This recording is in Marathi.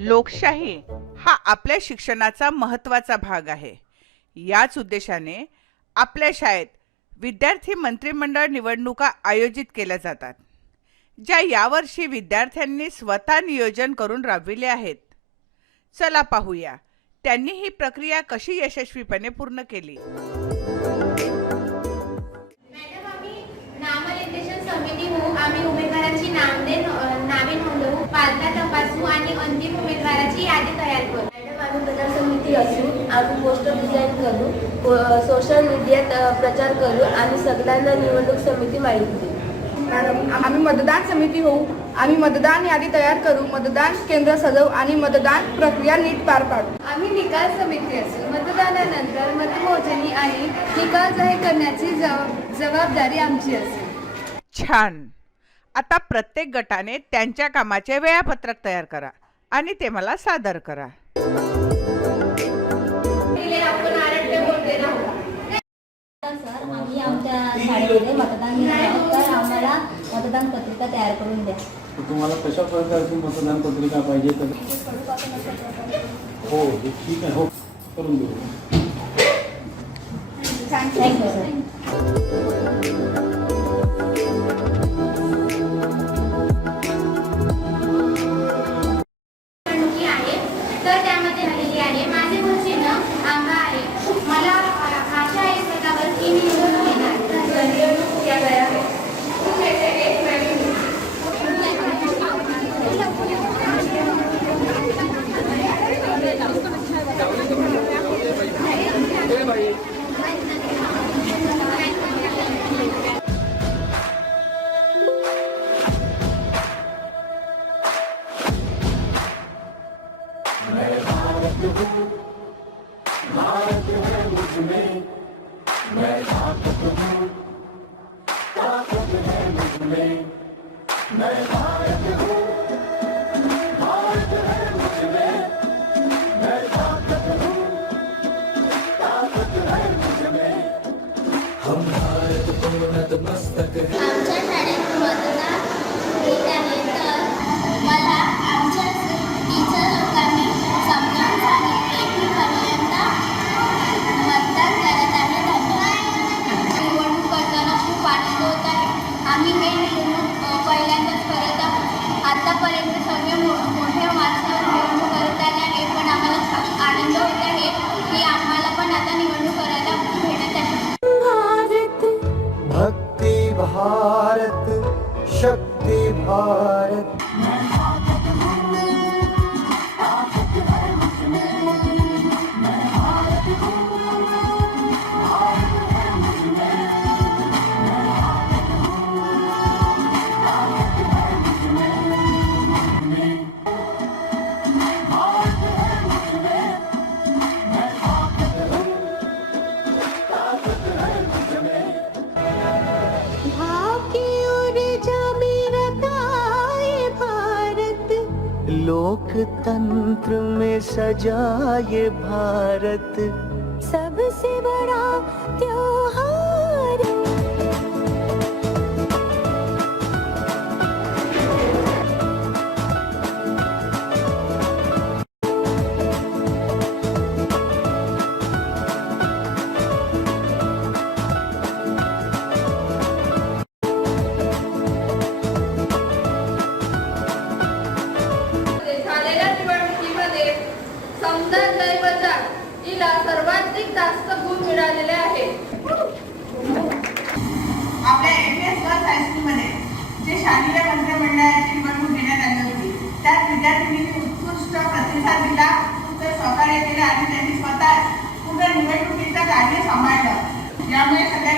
लोकशाही हा आपल्या शिक्षणाचा महत्त्वाचा भाग आहे. याच उद्देशाने आपल्या शाळेत विद्यार्थी मंत्रिमंडळ निवडणुका आयोजित केल्या जातात ज्या यावर्षी विद्यार्थ्यांनी स्वतः नियोजन करून राबविले आहेत. चला पाहूया त्यांनी ही प्रक्रिया कशी यशस्वीपणे पूर्ण केली? यादी तयार करू. मॅडम आम्ही प्रचार समिती असू आम्ही पोस्टर डिझाईन करू सोशल मीडियात प्रचार करू आणि सगळ्यांना निवडणूक समिती माहिती देऊ. मॅडम आम्ही मतदान समिती होऊ. आम्ही मतदान यादी तयार करू मतदान केंद्र सजवू आणि मतदान प्रक्रिया नीट पार पाडू. आम्ही निकाल समिती असू. मतदानानंतर मतमोजणी आणि निकाल जाहीर करण्याची जबाब- जबाबदारी आमची असेल छान. आता प्रत्येक गटाने त्यांच्या कामाचे वेळापत्रक तयार करा. आणि ते मला सादर करा. सर आम्ही आमच्या शाळेमध्ये मतदान घेत आहोत. तर आम्हाला मतदान पत्रिका तयार करून द्या. तुम्हाला कशा प्रकारची मतदान पत्रिका पाहिजे तर हो हे ठीक आहे. हो करून देऊ. थँक्यू सर आमच्या भक्ति भारत शक्ति भारत। लोकतंत्र में सजा ये भारत। सबसे बड़ा त्योहार हिला सर्वाधिक जास्त गुण मिळालेले आहेत. आपल्या एम गर्ल्स हायस्कूलमध्ये जे शालेय मंत्रिमंडळाची निवडणूक घेण्यात आली होती त्यात विद्यार्थ्यांनी उत्कृष्ट प्रतिसाद दिला उत्तर सहकार्य केले आणि त्यांनी स्वतः पूर्ण निवडणुकीचं कार्य सांभाळलं. यामुळे सगळ्या